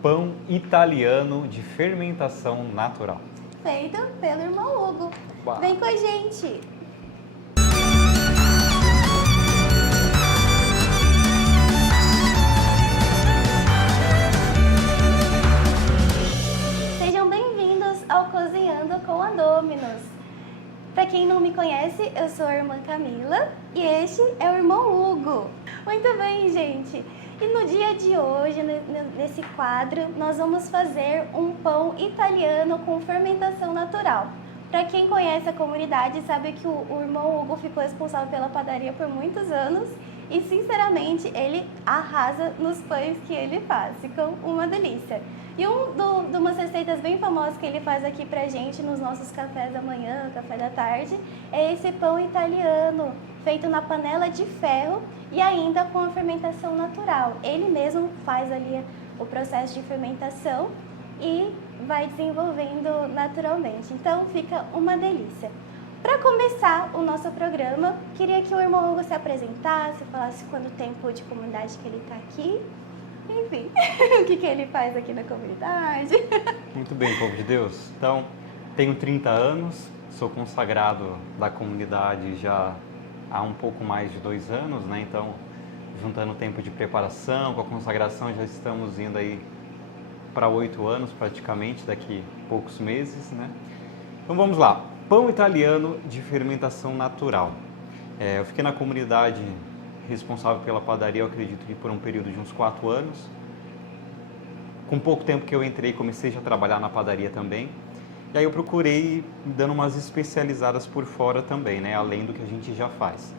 Pão italiano de fermentação natural. Feito pelo irmão Hugo. Uau. Vem com a gente! Sejam bem-vindos ao Cozinhando com a Dominus. Para quem não me conhece, eu sou a irmã Camila e este é o irmão Hugo. Muito bem, gente! E no dia de hoje, nesse quadro, nós vamos fazer um pão italiano com fermentação natural. Para quem conhece a comunidade, sabe que o irmão Hugo ficou responsável pela padaria por muitos anos e, sinceramente, ele arrasa nos pães que ele faz. Ficam uma delícia. E de umas receitas bem famosas que ele faz aqui pra gente nos nossos cafés da manhã, café da tarde, é esse pão italiano, feito na panela de ferro e ainda com a fermentação natural. Ele mesmo faz ali o processo de fermentação e vai desenvolvendo naturalmente. Então fica uma delícia. Para começar o nosso programa, queria que o irmão Hugo se apresentasse, falasse quanto tempo de comunidade que ele está aqui. Enfim, o que ele faz aqui na comunidade. Muito bem, povo de Deus. Então, tenho 30 anos, sou consagrado da comunidade já há um pouco mais de 2 anos, né? Então, juntando o tempo de preparação com a consagração, já estamos indo aí para 8 anos praticamente, daqui a poucos meses, né? Então vamos lá, pão italiano de fermentação natural. Eu fiquei na comunidade responsável pela padaria, eu acredito que por um período de uns 4 anos. Com pouco tempo que eu entrei, comecei já a trabalhar na padaria também. E aí eu procurei dando umas especializadas por fora também, né? Além do que a gente já faz.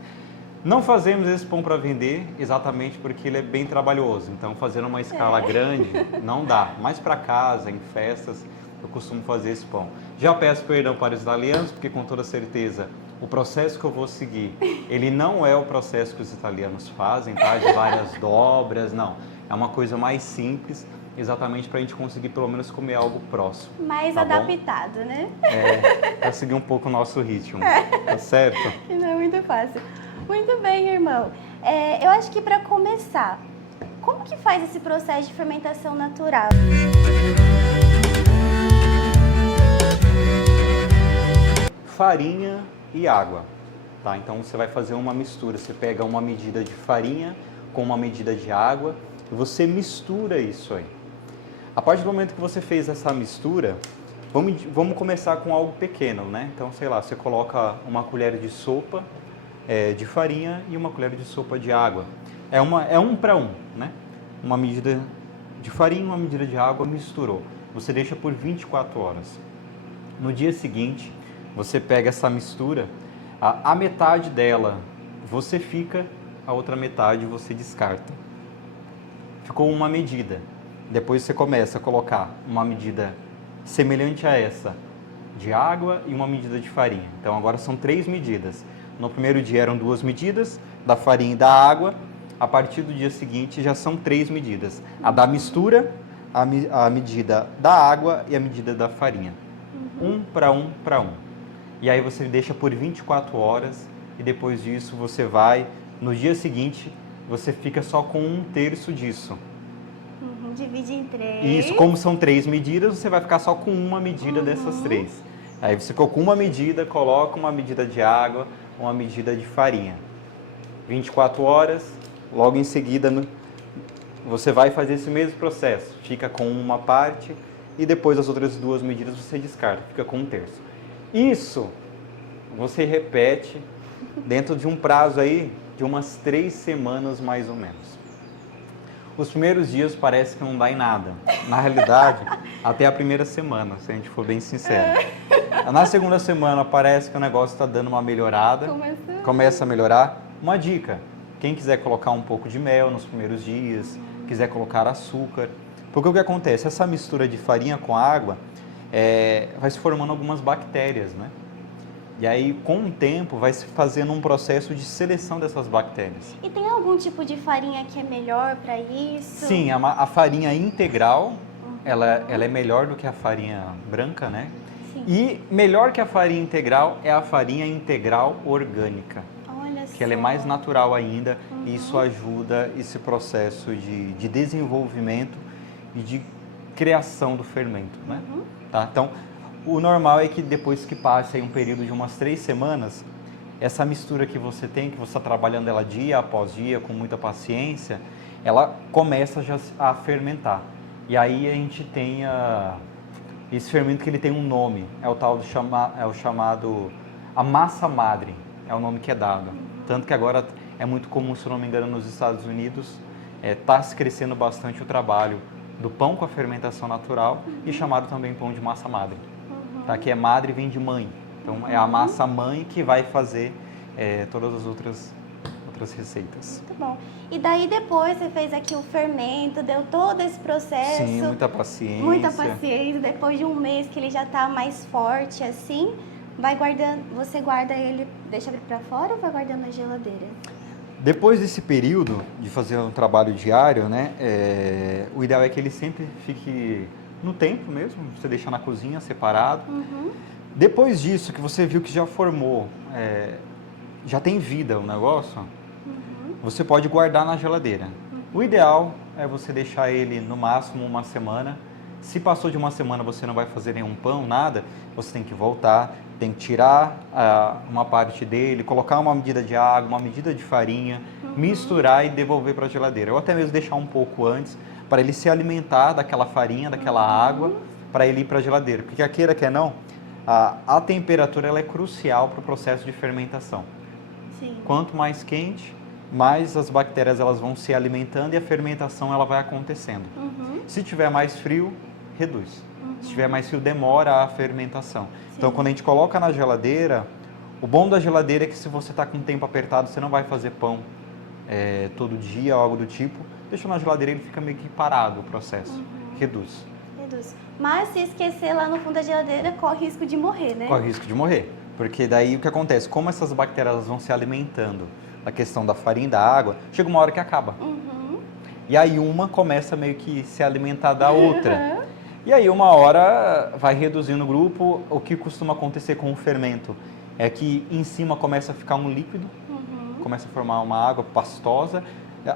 Não fazemos esse pão para vender exatamente porque ele é bem trabalhoso. Então, fazendo uma escala grande não dá. Mas para casa, em festas, eu costumo fazer esse pão. Já peço perdão para os italianos, porque com toda certeza o processo que eu vou seguir, ele não é o processo que os italianos fazem, tá? De várias dobras, não. É uma coisa mais simples, exatamente para a gente conseguir pelo menos comer algo próximo. Mais tá adaptado, bom? Né? Para seguir um pouco o nosso ritmo, tá certo? Que não é muito fácil. Muito bem, irmão. Eu acho que para começar, como que faz esse processo de fermentação natural? Farinha e água, tá? Então você vai fazer uma mistura, você pega uma medida de farinha com uma medida de água e você mistura isso aí. A partir do momento que você fez essa mistura, vamos começar com algo pequeno, né? Então, sei lá, você coloca uma colher de sopa de farinha e uma colher de sopa de água. É um para um, né? Uma medida de farinha, uma medida de água, misturou. Você deixa por 24 horas. No dia seguinte, você pega essa mistura, a metade dela você fica, a outra metade você descarta. Ficou uma medida. Depois você começa a colocar uma medida semelhante a essa de água e uma medida de farinha. Então agora são 3 medidas. No primeiro dia eram 2 medidas, da farinha e da água. A partir do dia seguinte já são 3 medidas. A da mistura, a medida da água e a medida da farinha. Um para um para um. E aí você deixa por 24 horas e depois disso você vai, no dia seguinte, você fica só com 1/3 disso. Divide em 3. Isso, como são 3 medidas, você vai ficar só com uma medida dessas 3. Aí você ficou com uma medida, coloca uma medida de água, uma medida de farinha. 24 horas, logo em seguida você vai fazer esse mesmo processo. Fica com uma parte e depois as outras 2 medidas você descarta, fica com 1/3. Isso você repete dentro de um prazo aí de umas 3 semanas mais ou menos. Os primeiros dias parece que não dá em nada. Na realidade, até a primeira semana, se a gente for bem sincero. Na segunda semana parece que o negócio está dando uma melhorada. Começa a melhorar. Uma dica, quem quiser colocar um pouco de mel nos primeiros dias, quiser colocar açúcar. Porque o que acontece? Essa mistura de farinha com água vai se formando algumas bactérias, né? E aí, com o tempo, vai se fazendo um processo de seleção dessas bactérias. E tem algum tipo de farinha que é melhor para isso? Sim, a farinha integral, ela é melhor do que a farinha branca, né? Sim. E melhor que a farinha integral é a farinha integral orgânica. Olha só. Que ela é mais natural ainda, e isso ajuda esse processo de desenvolvimento e de criação do fermento, né? Tá? Então, o normal é que depois que passe aí um período de umas 3 semanas, essa mistura que você tem, que você está trabalhando ela dia após dia, com muita paciência, ela começa já a fermentar. E aí a gente tem esse fermento que ele tem um nome, é o tal é o chamado a massa madre, é o nome que é dado. Tanto que agora é muito comum, se eu não me engano, nos Estados Unidos, está se crescendo bastante o trabalho do pão com a fermentação natural e chamado também pão de massa madre. Tá? Que é madre vem de mãe. Então é a massa mãe que vai fazer todas as outras receitas. Muito bom. E daí depois você fez aqui o fermento, deu todo esse processo. Sim, muita paciência. Muita paciência. Depois de um mês que ele já está mais forte assim, vai guardando, você guarda ele, deixa ele para fora ou vai guardando na geladeira? Depois desse período de fazer um trabalho diário, né, o ideal é que ele sempre fique no tempo mesmo, você deixa na cozinha separado. Depois disso, que você viu que já formou, já tem vida o negócio, você pode guardar na geladeira. O ideal é você deixar ele no máximo uma semana. Se passou de uma semana você não vai fazer nenhum pão, nada, você tem que voltar, tem que tirar uma parte dele, colocar uma medida de água, uma medida de farinha, misturar e devolver para a geladeira. Ou até mesmo deixar um pouco antes, para ele se alimentar daquela farinha, daquela água, para ele ir para a geladeira. Porque queira que não, a temperatura ela é crucial para o processo de fermentação. Sim. Quanto mais quente, mais as bactérias elas vão se alimentando e a fermentação ela vai acontecendo. Se tiver mais frio, reduz. Se tiver mais frio, demora a fermentação. Sim. Então, quando a gente coloca na geladeira, o bom da geladeira é que se você está com o tempo apertado, você não vai fazer pão todo dia ou algo do tipo. Deixa na geladeira, ele fica meio que parado o processo. Reduz. Mas se esquecer lá no fundo da geladeira, corre risco de morrer, né? Corre risco de morrer. Porque daí o que acontece? Como essas bactérias elas vão se alimentando da questão da farinha e da água, chega uma hora que acaba. E aí uma começa meio que se alimentar da outra. E aí uma hora vai reduzindo o grupo. O que costuma acontecer com o fermento é que em cima começa a ficar um líquido, começa a formar uma água pastosa.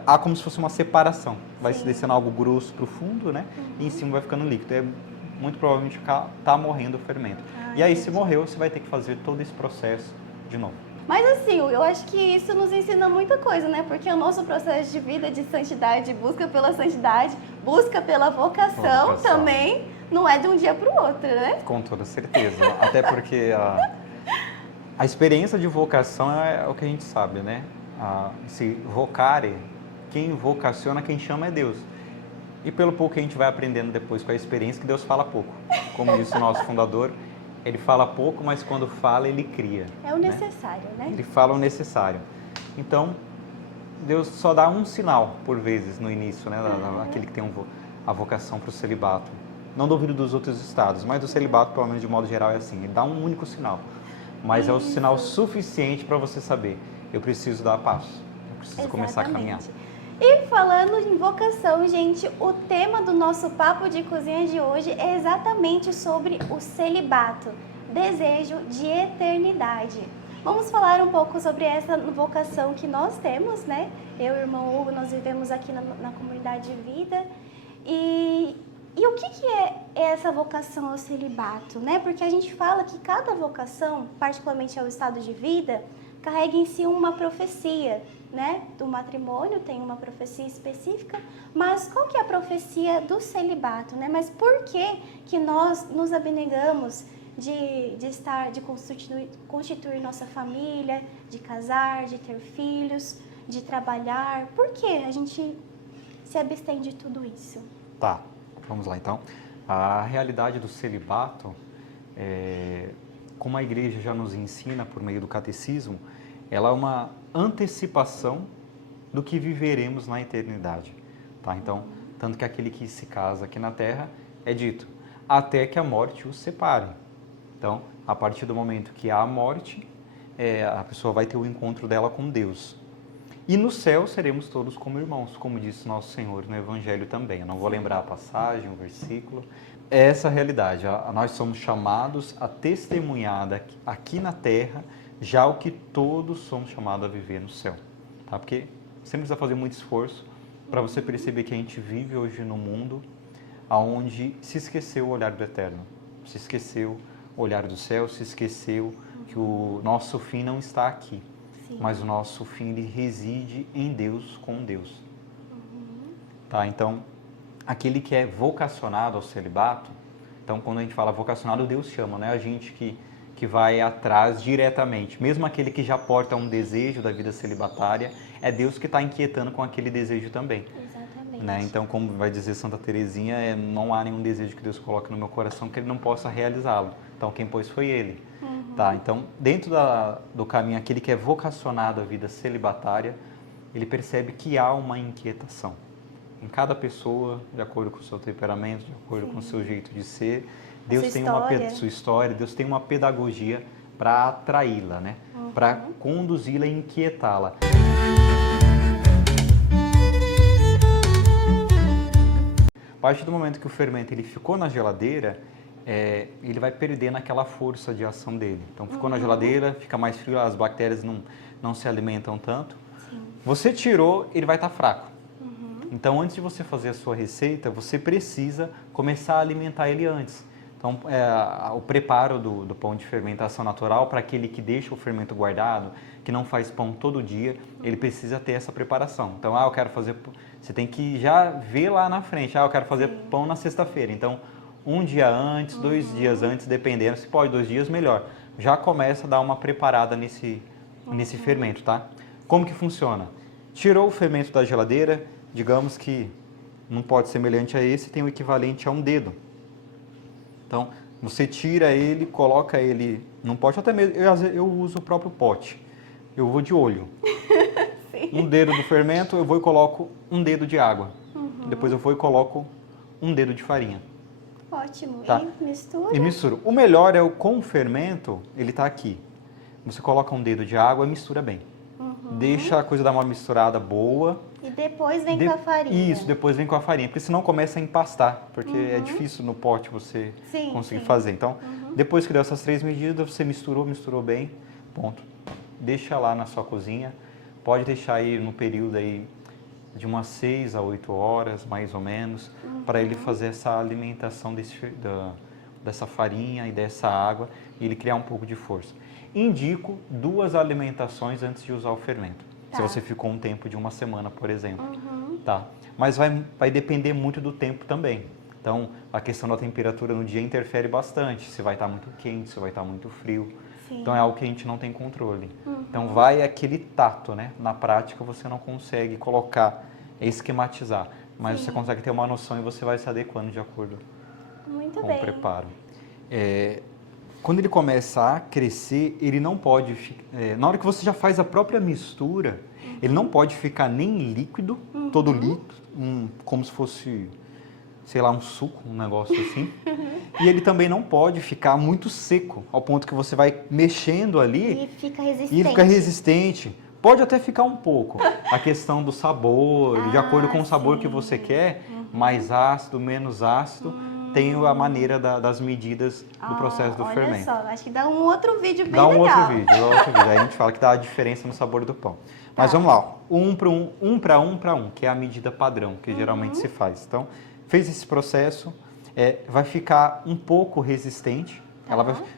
Há como se fosse uma separação. Vai se descendo algo grosso para o fundo, né? E em cima vai ficando líquido. Muito provavelmente está morrendo o fermento. E aí, se morreu, você vai ter que fazer todo esse processo de novo. Mas assim, eu acho que isso nos ensina muita coisa, né? Porque o nosso processo de vida de santidade, busca pela santidade, busca pela vocação também, não é de um dia para o outro, né? Com toda certeza. Até porque a experiência de vocação é o que a gente sabe, né? Se vocare, quem vocaciona, quem chama é Deus. E pelo pouco que a gente vai aprendendo depois com a experiência, que Deus fala pouco. Como disse o nosso fundador, ele fala pouco, mas quando fala, ele cria. É o necessário, né? Ele fala o necessário. Então, Deus só dá um sinal, por vezes, no início, né? Aquele que tem a vocação para o celibato. Não duvido dos outros estados, mas do celibato, pelo menos de modo geral, é assim. Ele dá um único sinal. Mas é o sinal suficiente para você saber, eu preciso dar passo. Eu preciso começar a caminhar. E falando em vocação, gente, o tema do nosso papo de cozinha de hoje é exatamente sobre o celibato, desejo de eternidade. Vamos falar um pouco sobre essa vocação que nós temos, né? Eu e o irmão Hugo, nós vivemos aqui na comunidade de vida. E o que é essa vocação ao celibato, né? Porque a gente fala que cada vocação, particularmente ao estado de vida, carrega em si uma profecia, né? Do matrimônio tem uma profecia específica, mas qual que é a profecia do celibato, né? Mas por que nós nos abnegamos de constituir nossa família, de casar, de ter filhos, de trabalhar? Por que a gente se abstém de tudo isso? Tá, vamos lá então. A realidade do celibato, como a igreja já nos ensina por meio do catecismo, ela é uma antecipação do que viveremos na eternidade. Tá? Então, tanto que aquele que se casa aqui na terra é dito, até que a morte os separe. Então, a partir do momento que há a morte, a pessoa vai ter o encontro dela com Deus. E no céu seremos todos como irmãos, como disse nosso Senhor no Evangelho também. Eu não vou lembrar a passagem, o versículo. É essa a realidade. Nós somos chamados a testemunhar aqui na terra já o que todos somos chamados a viver no céu. Tá? Porque você precisa fazer muito esforço para você perceber que a gente vive hoje num mundo aonde se esqueceu o olhar do Eterno, se esqueceu o olhar do céu, se esqueceu que o nosso fim não está aqui, Sim. mas o nosso fim ele reside em Deus, com Deus. Tá? Então, aquele que é vocacionado ao celibato, então quando a gente fala vocacionado, Deus chama, não é a gente que vai atrás diretamente. Mesmo aquele que já porta um desejo da vida celibatária, é Deus que está inquietando com aquele desejo também. Exatamente. Né? Então, como vai dizer Santa Teresinha, não há nenhum desejo que Deus coloque no meu coração que Ele não possa realizá-lo. Então, quem pôs foi Ele. Tá? Então, dentro do caminho, aquele que é vocacionado à vida celibatária, ele percebe que há uma inquietação em cada pessoa, de acordo com o seu temperamento, de acordo com o seu jeito de ser. Deus tem sua história, Deus tem uma pedagogia para atraí-la, né? Para conduzi-la e inquietá-la. A partir do momento que o fermento ele ficou na geladeira, ele vai perdendo aquela força de ação dele. Então, ficou na geladeira, fica mais frio, as bactérias não se alimentam tanto. Sim. Você tirou, ele vai estar fraco. Então, antes de você fazer a sua receita, você precisa começar a alimentar ele antes. Então, o preparo do pão de fermentação natural, para aquele que deixa o fermento guardado, que não faz pão todo dia, ele precisa ter essa preparação. Então, eu quero fazer... Você tem que já ver lá na frente, eu quero fazer pão na sexta-feira. Então, um dia antes, 2 dias antes, dependendo, se pode 2 dias, melhor. Já começa a dar uma preparada nesse fermento, tá? Como que funciona? Tirou o fermento da geladeira, digamos que não pode semelhante a esse, tem o equivalente a um dedo. Então, você tira ele, coloca ele num pote, até mesmo, eu uso o próprio pote. Eu vou de olho. Um dedo do fermento, eu vou e coloco um dedo de água. Depois eu vou e coloco um dedo de farinha. Ótimo. Tá? E mistura? E mistura. O melhor é com o fermento, ele está aqui. Você coloca um dedo de água e mistura bem. Deixa a coisa dar uma misturada boa. E depois vem com a farinha. Isso, depois vem com a farinha, porque senão começa a empastar, porque é difícil no pote você conseguir fazer. Então, depois que deu essas 3 medidas, você misturou bem, ponto. Deixa lá na sua cozinha, pode deixar aí no período aí de umas 6 a 8 horas, mais ou menos, para ele fazer essa alimentação dessa farinha e dessa água, e ele criar um pouco de força. Indico 2 alimentações antes de usar o fermento. Se você ficou um tempo de uma semana, por exemplo. Tá? Mas vai depender muito do tempo também. Então, a questão da temperatura no dia interfere bastante. Se vai estar muito quente, se vai estar muito frio. Sim. Então, é algo que a gente não tem controle. Então, vai aquele tato, né? Na prática, você não consegue colocar, esquematizar. Mas você consegue ter uma noção e você vai se adequando de acordo com o preparo. Quando ele começa a crescer, ele não pode... na hora que você já faz a própria mistura, ele não pode ficar nem líquido, todo líquido, como se fosse, sei lá, um suco, um negócio assim. E ele também não pode ficar muito seco, ao ponto que você vai mexendo ali... E fica resistente. E fica resistente. Pode até ficar um pouco. A questão do sabor, de acordo com o sabor que você quer, mais ácido, menos ácido... Tem a maneira das medidas do processo do fermento. Olha só, acho que dá um outro vídeo bem legal. Dá um outro vídeo. Aí a gente fala que dá a diferença no sabor do pão. Mas vamos lá, ó. 1 para 1, que é a medida padrão, que geralmente se faz. Então, fez esse processo, vai ficar um pouco resistente.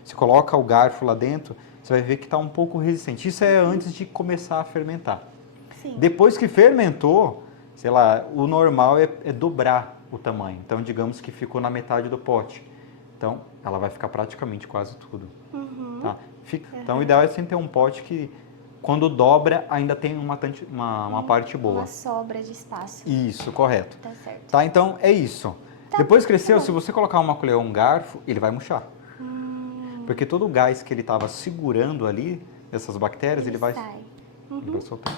Se coloca o garfo lá dentro, você vai ver que está um pouco resistente. Isso é antes de começar a fermentar. Sim. Depois que fermentou, sei lá, o normal é dobrar o tamanho. Então, digamos que ficou na metade do pote. Então, ela vai ficar praticamente quase tudo. Tá? Então, o ideal é sempre ter um pote que, quando dobra, ainda tem uma parte boa. Uma sobra de espaço. Isso, correto. Tá certo. Tá? Então, é isso. Depois cresceu, se você colocar uma colher ou um garfo, ele vai murchar. Porque todo o gás que ele estava segurando ali, essas bactérias, ele vai soltar.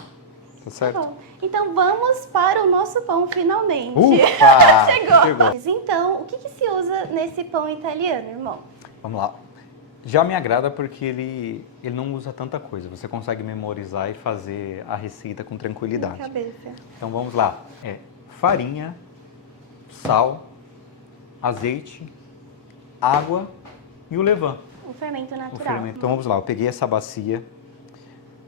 Tá certo? Tá bom. Então vamos para o nosso pão finalmente. Ufa! Chegou! Então, o que se usa nesse pão italiano, irmão? Vamos lá. Já me agrada porque ele não usa tanta coisa. Você consegue memorizar e fazer a receita com tranquilidade. Cabeça. Então vamos lá. Farinha, sal, azeite, água e o levain. O fermento natural. Então vamos lá. Eu peguei essa bacia,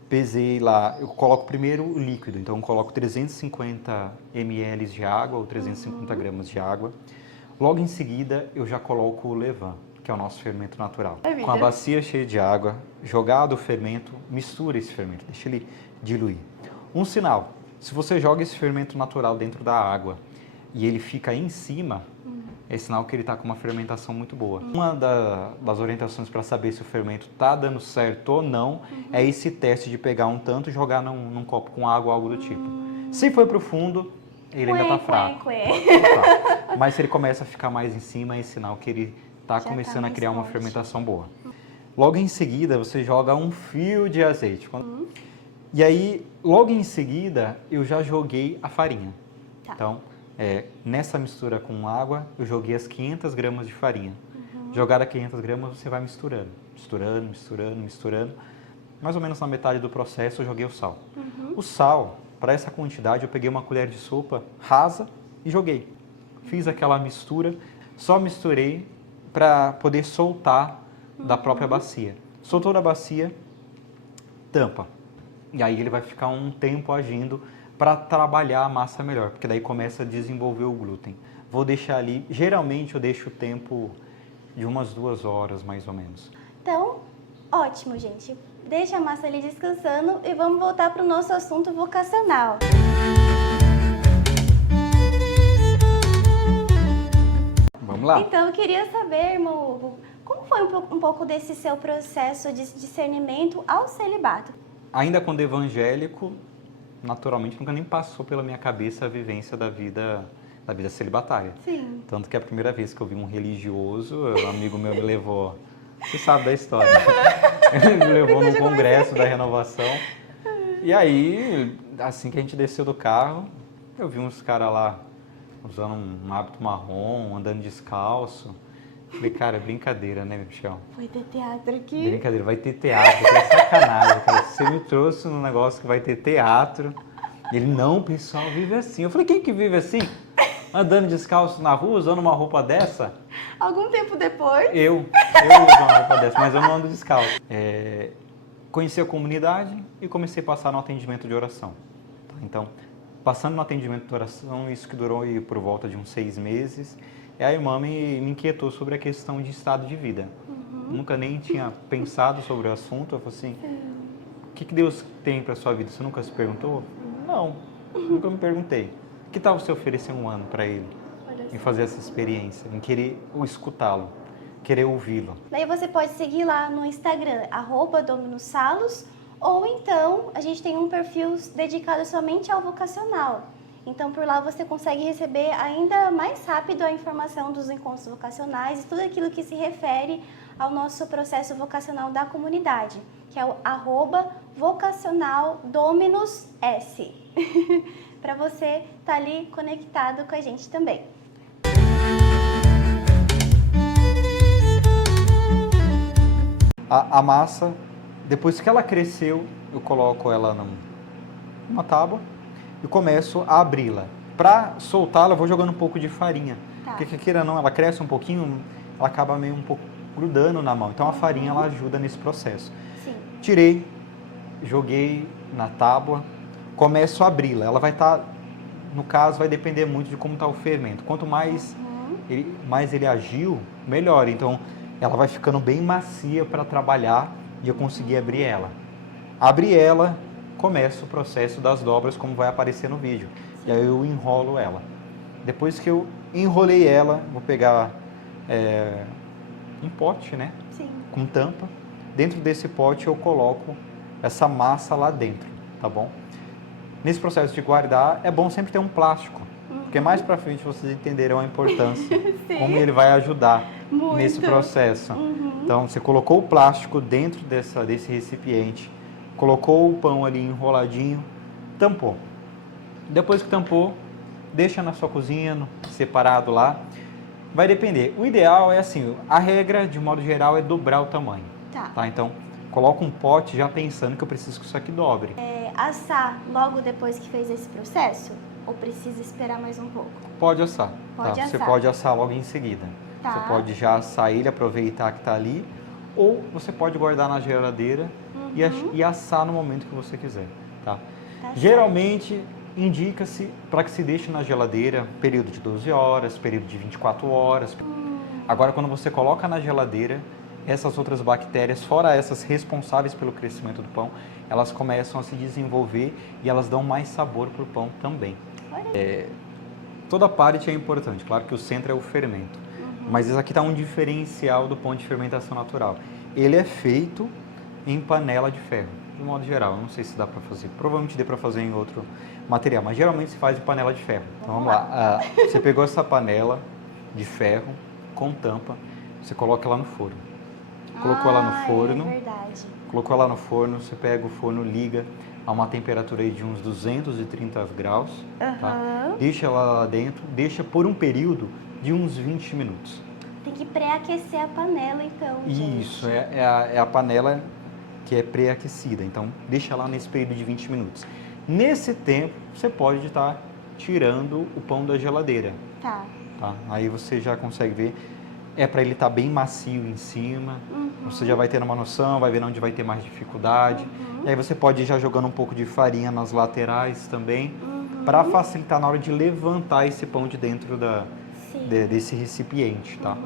pesei lá, eu coloco primeiro o líquido, então eu coloco 350 ml de água ou 350 gramas de água. Logo em seguida, eu já coloco o levain, que é o nosso fermento natural. Maravilha. Com a bacia cheia de água, jogado o fermento, mistura esse fermento, deixa ele diluir. Um sinal, se você joga esse fermento natural dentro da água e ele fica aí em cima, é sinal que ele está com uma fermentação muito boa. Uma das orientações para saber se o fermento está dando certo ou não é esse teste de pegar um tanto e jogar num copo com água ou algo do tipo. Se foi para o fundo, ele ainda está fraco. Tá. Mas se ele começa a ficar mais em cima, é sinal que ele está começando a criar uma fermentação boa. Logo em seguida, você joga um fio de azeite. E aí, logo em seguida, eu já joguei a farinha. Tá. Então, nessa mistura com água, eu joguei as 500 gramas de farinha. Jogada 500 gramas, você vai misturando. Misturando, misturando, misturando. Mais ou menos na metade do processo, eu joguei o sal. O sal, para essa quantidade, eu peguei uma colher de sopa rasa e joguei. Fiz aquela mistura, só misturei para poder soltar da própria bacia. Soltou da bacia, tampa. E aí ele vai ficar um tempo agindo para trabalhar a massa melhor, porque daí começa a desenvolver o glúten. Vou deixar ali, geralmente eu deixo o tempo de umas 2 horas, mais ou menos. Então, ótimo, gente. Deixa a massa ali descansando e vamos voltar para o nosso assunto vocacional. Vamos lá. Então, eu queria saber, irmão Hugo, como foi um pouco desse seu processo de discernimento ao celibato? Ainda quando evangélico, naturalmente nunca nem passou pela minha cabeça a vivência da vida celibatária. Sim. Tanto que a primeira vez que eu vi um religioso, um amigo meu me levou, você sabe da história, ele me levou no congresso da renovação. E aí, assim que a gente desceu do carro, eu vi uns caras lá usando um hábito marrom, andando descalço. Falei, cara, é brincadeira, né, Michel? Vai ter teatro aqui. Brincadeira, vai ter teatro, que é sacanagem, cara. Você me trouxe num negócio que vai ter teatro. Ele, não, o pessoal vive assim. Eu falei, quem que vive assim? Andando descalço na rua, usando uma roupa dessa? Algum tempo depois? Eu uso uma roupa dessa, mas eu não ando descalço. Conheci a comunidade e comecei a passar no atendimento de oração. Tá? Então, passando no atendimento de oração, isso que durou aí por volta de uns 6 meses, a irmã me inquietou sobre a questão de estado de vida. Nunca nem tinha pensado sobre o assunto. Eu falei assim, o que Deus tem para sua vida? Você nunca se perguntou? Não, nunca me perguntei. Que tal você oferecer um ano para ele? Em fazer essa experiência, em querer escutá-lo, querer ouvi-lo. Daí você pode seguir lá no Instagram, @dominussalos, ou então a gente tem um perfil dedicado somente ao vocacional. Então, por lá você consegue receber ainda mais rápido a informação dos encontros vocacionais e tudo aquilo que se refere ao nosso processo vocacional da comunidade, que é o @vocacionaldominus S, para você estar ali conectado com a gente também. A massa, depois que ela cresceu, eu coloco ela numa tábua e começo a abri-la. Para soltá-la, eu vou jogando um pouco de farinha. Tá. Porque, queira ou não, ela cresce um pouquinho, ela acaba meio um pouco grudando na mão. Então, a farinha, ela ajuda nesse processo. Sim. Tirei, joguei na tábua, começo a abri-la. Ela vai estar, no caso, vai depender muito de como está o fermento. Quanto mais ele agiu, melhor. Então, ela vai ficando bem macia para trabalhar e eu conseguir abrir ela. Abri ela, começa o processo das dobras, como vai aparecer no vídeo. E aí eu enrolo ela. Depois que eu enrolei ela, vou pegar um pote, né? Sim. Com tampa. Dentro desse pote eu coloco essa massa lá dentro, tá bom? Nesse processo de guardar, é bom sempre ter um plástico. Porque mais pra frente vocês entenderão a importância, como ele vai ajudar nesse processo. Então, você colocou o plástico dentro desse recipiente, colocou o pão ali enroladinho, tampou. Depois que tampou, deixa na sua cozinha, separado lá. Vai depender. O ideal é assim, a regra, de modo geral, é dobrar o tamanho. Tá? Então, coloca um pote já pensando que eu preciso que isso aqui dobre. Assar logo depois que fez esse processo? Ou precisa esperar mais um pouco? Pode assar. Pode Você assar. pode assar logo em seguida. Tá. Você pode já assar ele, aproveitar que está ali. Ou você pode guardar na geladeira e assar no momento que você quiser. Tá? Tá Geralmente, indica-se para que se deixe na geladeira período de 12 horas, período de 24 horas. Agora, quando você coloca na geladeira, essas outras bactérias, fora essas responsáveis pelo crescimento do pão, elas começam a se desenvolver e elas dão mais sabor para o pão também. Toda parte é importante, claro que o centro é o fermento, mas isso aqui está um diferencial do pão de fermentação natural. Ele é feito em panela de ferro, de modo geral, eu não sei se dá para fazer, provavelmente dê para fazer em outro material, mas geralmente se faz em panela de ferro. Então vamos lá, você pegou essa panela de ferro com tampa, você coloca ela no forno. Colocou ela no forno, é verdade. Colocou ela no forno, você pega o forno, liga a uma temperatura aí de uns 230 graus, tá? Deixa ela lá dentro, deixa por um período de uns 20 minutos. Tem que pré-aquecer a panela, então, gente. Isso, é a panela que é pré-aquecida, então deixa lá nesse período de 20 minutos. Nesse tempo, você pode estar tirando o pão da geladeira. Tá. Aí você já consegue ver, é para ele estar bem macio em cima, você já vai ter uma noção, vai ver onde vai ter mais dificuldade. E aí você pode ir já jogando um pouco de farinha nas laterais também, para facilitar na hora de levantar esse pão de dentro desse recipiente, tá?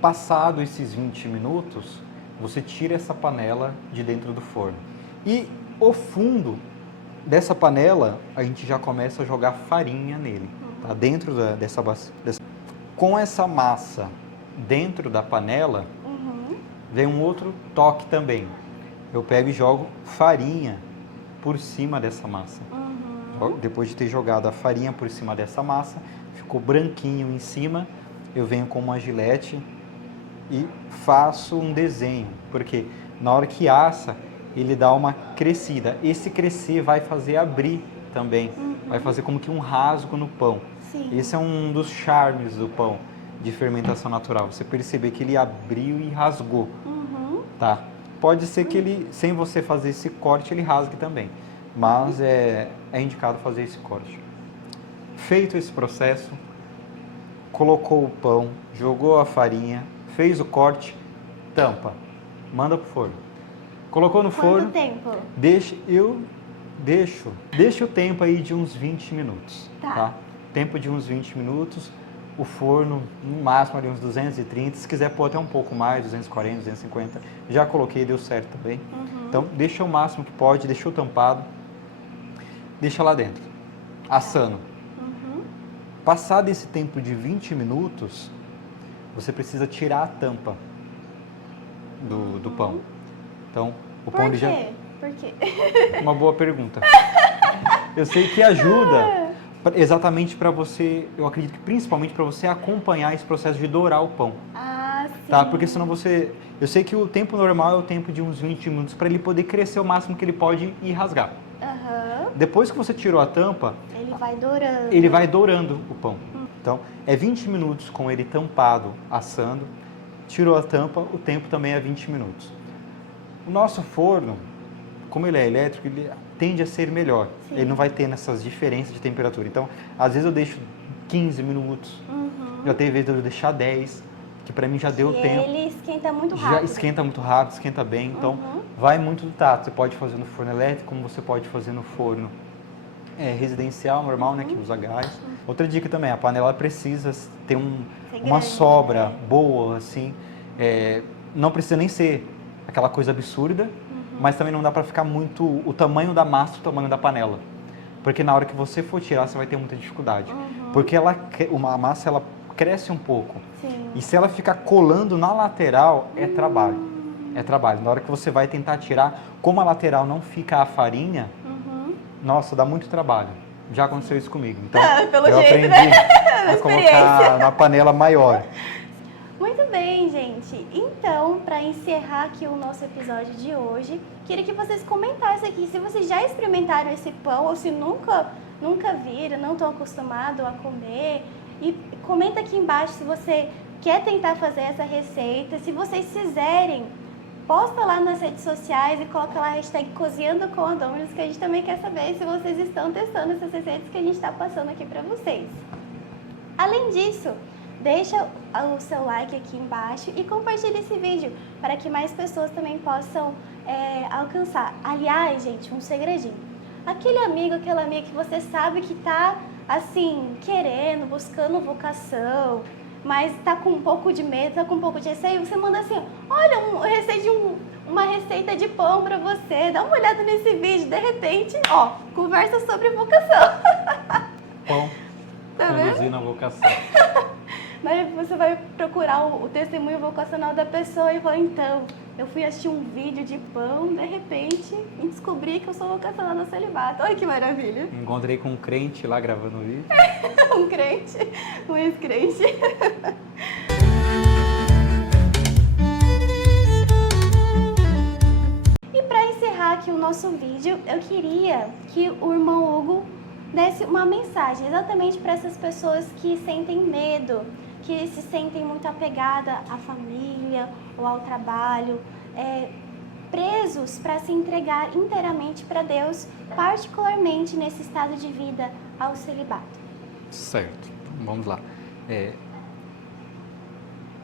Passado esses 20 minutos, você tira essa panela de dentro do forno. E o fundo dessa panela, a gente já começa a jogar farinha nele, tá? Dentro dessa. Com essa massa dentro da panela, vem um outro toque também. Eu pego e jogo farinha por cima dessa massa. Depois de ter jogado a farinha por cima dessa massa, ficou branquinho em cima, eu venho com uma gilete e faço um desenho, porque na hora que assa, ele dá uma crescida. Esse crescer vai fazer abrir também, vai fazer como que um rasgo no pão. Sim. Esse é um dos charmes do pão de fermentação natural, você perceber que ele abriu e rasgou, tá? Pode ser que ele, sem você fazer esse corte, ele rasgue também, mas é indicado fazer esse corte. Feito esse processo, colocou o pão, jogou a farinha, fez o corte, tampa, manda pro forno. Colocou no forno. Quanto tempo? Deixa o tempo aí de uns 20 minutos, tá? Tempo de uns 20 minutos, o forno no máximo ali uns 230, se quiser pôr até um pouco mais, 240, 250, já coloquei, deu certo também. Então deixa o máximo que pode, deixou tampado, deixa lá dentro, assando. Passado esse tempo de 20 minutos, você precisa tirar a tampa do pão. Então, o pão ele já... Por quê? Uma boa pergunta. Eu sei que ajuda exatamente para você, eu acredito que principalmente para você acompanhar esse processo de dourar o pão. Ah, sim. Tá? Porque senão eu sei que o tempo normal é o tempo de uns 20 minutos para ele poder crescer o máximo que ele pode e rasgar. Depois que você tirou a tampa, ele vai dourando o pão. Então, é 20 minutos com ele tampado, assando. Tirou a tampa, o tempo também é 20 minutos. O nosso forno, como ele é elétrico, ele tende a ser melhor. Sim. Ele não vai ter essas diferenças de temperatura. Então, às vezes eu deixo 15 minutos, já teve vezes de eu deixar 10, que para mim já deu tempo. Ele esquenta muito rápido. Já esquenta muito rápido, esquenta bem. Então, vai muito do tato. Você pode fazer no forno elétrico, como você pode fazer no forno residencial, normal, né, que usa gás. Outra dica também, a panela precisa ter uma sobra boa, assim. Não precisa nem ser aquela coisa absurda, mas também não dá para ficar muito o tamanho da massa, o tamanho da panela. Porque na hora que você for tirar, você vai ter muita dificuldade. Porque a massa ela cresce um pouco. Sim. E se ela ficar colando na lateral, é trabalho. É trabalho. Na hora que você vai tentar tirar, como a lateral não fica a farinha, nossa, dá muito trabalho. Já aconteceu isso comigo. Então, eu aprendi a colocar na panela maior. Muito bem, gente. Então, para encerrar aqui o nosso episódio de hoje, queria que vocês comentassem aqui se vocês já experimentaram esse pão ou se nunca viram, não estão acostumados a comer. E comenta aqui embaixo se você quer tentar fazer essa receita. Se vocês fizerem, posta lá nas redes sociais e coloca lá a hashtag Cozinhando com a Dominus, que a gente também quer saber se vocês estão testando essas receitas que a gente está passando aqui para vocês. Além disso, deixa o seu like aqui embaixo e compartilhe esse vídeo para que mais pessoas também possam alcançar. Aliás, gente, um segredinho. aquele amigo, aquela amiga que você sabe que tá, assim, querendo, buscando vocação, mas tá com um pouco de medo, tá com um pouco de receio, você manda assim, olha, uma receita de pão pra você, dá uma olhada nesse vídeo, de repente, ó, conversa sobre vocação. Pão, Tá conduzindo a vocação. Daí você vai procurar o testemunho vocacional da pessoa e fala, então, eu fui assistir um vídeo de pão, de repente, e descobri que eu sou vocacional no celibato. Olha que maravilha. Encontrei com um crente lá gravando o vídeo. Um crente, um ex-crente. E para encerrar aqui o nosso vídeo, eu queria que o irmão Hugo desse uma mensagem exatamente para essas pessoas que sentem medo, que se sentem muito apegadas à família ou ao trabalho, presos para se entregar inteiramente para Deus, particularmente nesse estado de vida ao celibato. Certo, vamos lá.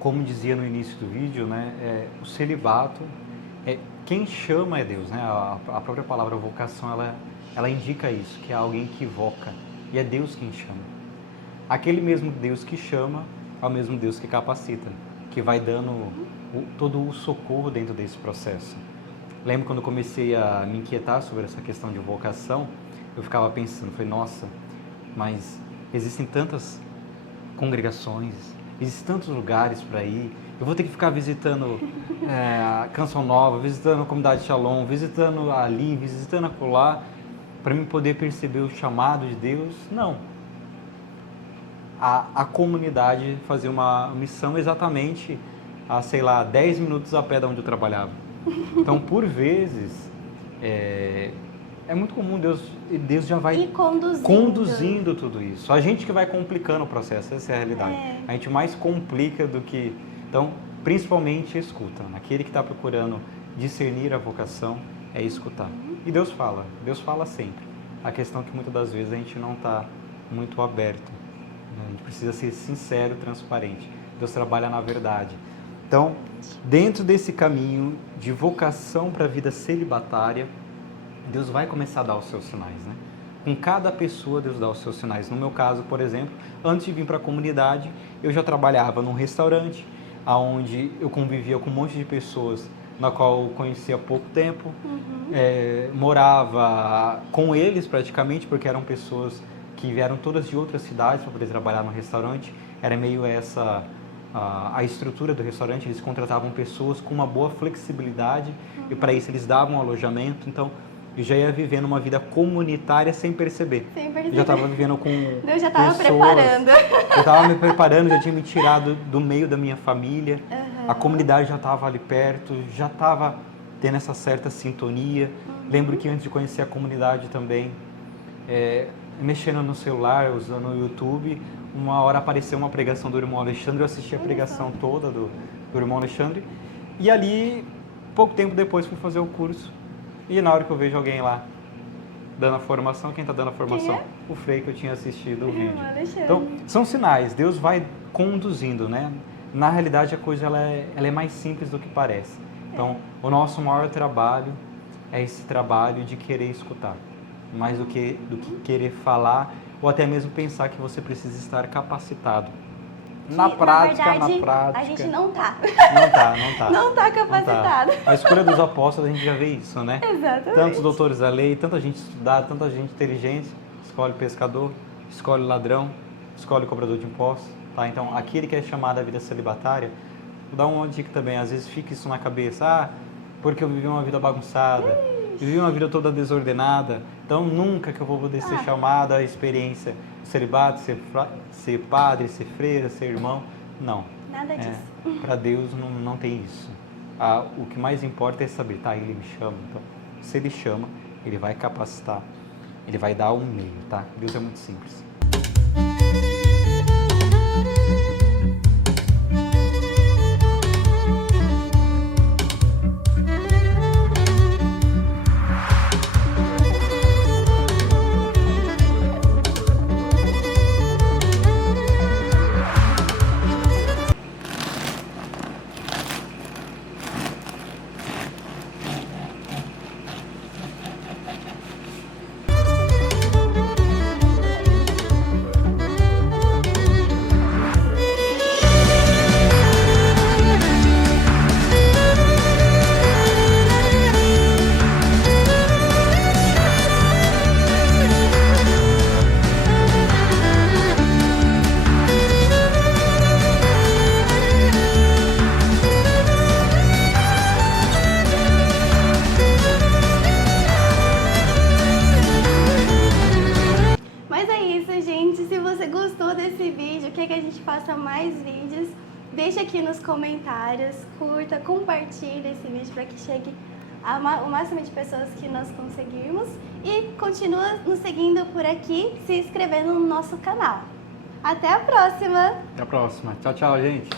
Como dizia no início do vídeo, né, o celibato, quem chama é Deus, né? A própria palavra vocação, ela indica isso, que é alguém que voca, e é Deus quem chama. Aquele mesmo Deus que chama é o mesmo Deus que capacita, que vai dando todo o socorro dentro desse processo. Lembro quando comecei a me inquietar sobre essa questão de vocação, eu ficava pensando, falei, nossa, mas existem tantas congregações, existem tantos lugares para ir, eu vou ter que ficar visitando a Canção Nova, visitando a Comunidade Shalom, visitando ali, visitando acolá, para mim poder perceber o chamado de Deus? Não. A comunidade fazia uma missão exatamente a, 10 minutos a pé de onde eu trabalhava. Então, por vezes, é muito comum Deus já vai conduzindo tudo isso. A gente que vai complicando o processo, essa é a realidade. A gente mais complica do que... Então, principalmente escuta. Aquele que está procurando discernir a vocação é escutar. E Deus fala sempre. A questão é que muitas das vezes a gente não está muito aberto. A gente precisa ser sincero, transparente. Deus trabalha na verdade. Então, dentro desse caminho de vocação para a vida celibatária, Deus vai começar a dar os seus sinais, né? Com cada pessoa, Deus dá os seus sinais. No meu caso, por exemplo, antes de vir para a comunidade, eu já trabalhava num restaurante, onde eu convivia com um monte de pessoas, na qual eu conhecia há pouco tempo, morava com eles praticamente, porque eram pessoas que vieram todas de outras cidades para poder trabalhar no restaurante. Era meio essa a estrutura do restaurante, eles contratavam pessoas com uma boa flexibilidade e para isso eles davam alojamento. Então eu já ia vivendo uma vida comunitária sem perceber. Já estava vivendo com Deus já estava preparando. Eu estava me preparando, já tinha me tirado do meio da minha família. A comunidade já estava ali perto, já estava tendo essa certa sintonia. Lembro que antes de conhecer a comunidade também, mexendo no celular, usando o YouTube, uma hora apareceu uma pregação do irmão Alexandre, eu assisti a pregação toda do irmão Alexandre, e ali, pouco tempo depois, fui fazer o curso, e na hora que eu vejo alguém lá dando a formação, quem está dando a formação? Quem é? O Frei que eu tinha assistido o vídeo. Alexandre. Então, são sinais, Deus vai conduzindo, né? Na realidade, a coisa ela é mais simples do que parece. Então, o nosso maior trabalho é esse trabalho de querer escutar, mais do que querer falar, ou até mesmo pensar que você precisa estar capacitado. Na prática, a gente não tá. Não tá. Não tá capacitado. A escolha dos apóstolos, a gente já vê isso, né? Exatamente. Tantos doutores da lei, tanta gente estudada, tanta gente inteligente, escolhe pescador, escolhe ladrão, escolhe cobrador de impostos, tá? Então, aquele que é chamado à vida celibatária, vou dar uma dica também, às vezes fica isso na cabeça, porque eu vivi uma vida bagunçada, vivi uma vida toda desordenada, então nunca que eu vou poder ser chamado à experiência do celibato, ser padre, ser freira, ser irmão. Não. Nada disso. Para Deus não tem isso. O que mais importa é saber, tá? Ele me chama. Então, se Ele chama, Ele vai capacitar, Ele vai dar um meio, tá? Deus é muito simples. faça mais vídeos. Deixa aqui nos comentários, curta, compartilhe esse vídeo para que chegue o máximo de pessoas que nós conseguirmos. E continua nos seguindo por aqui, se inscrevendo no nosso canal. Até a próxima! Até a próxima. Tchau, tchau, gente.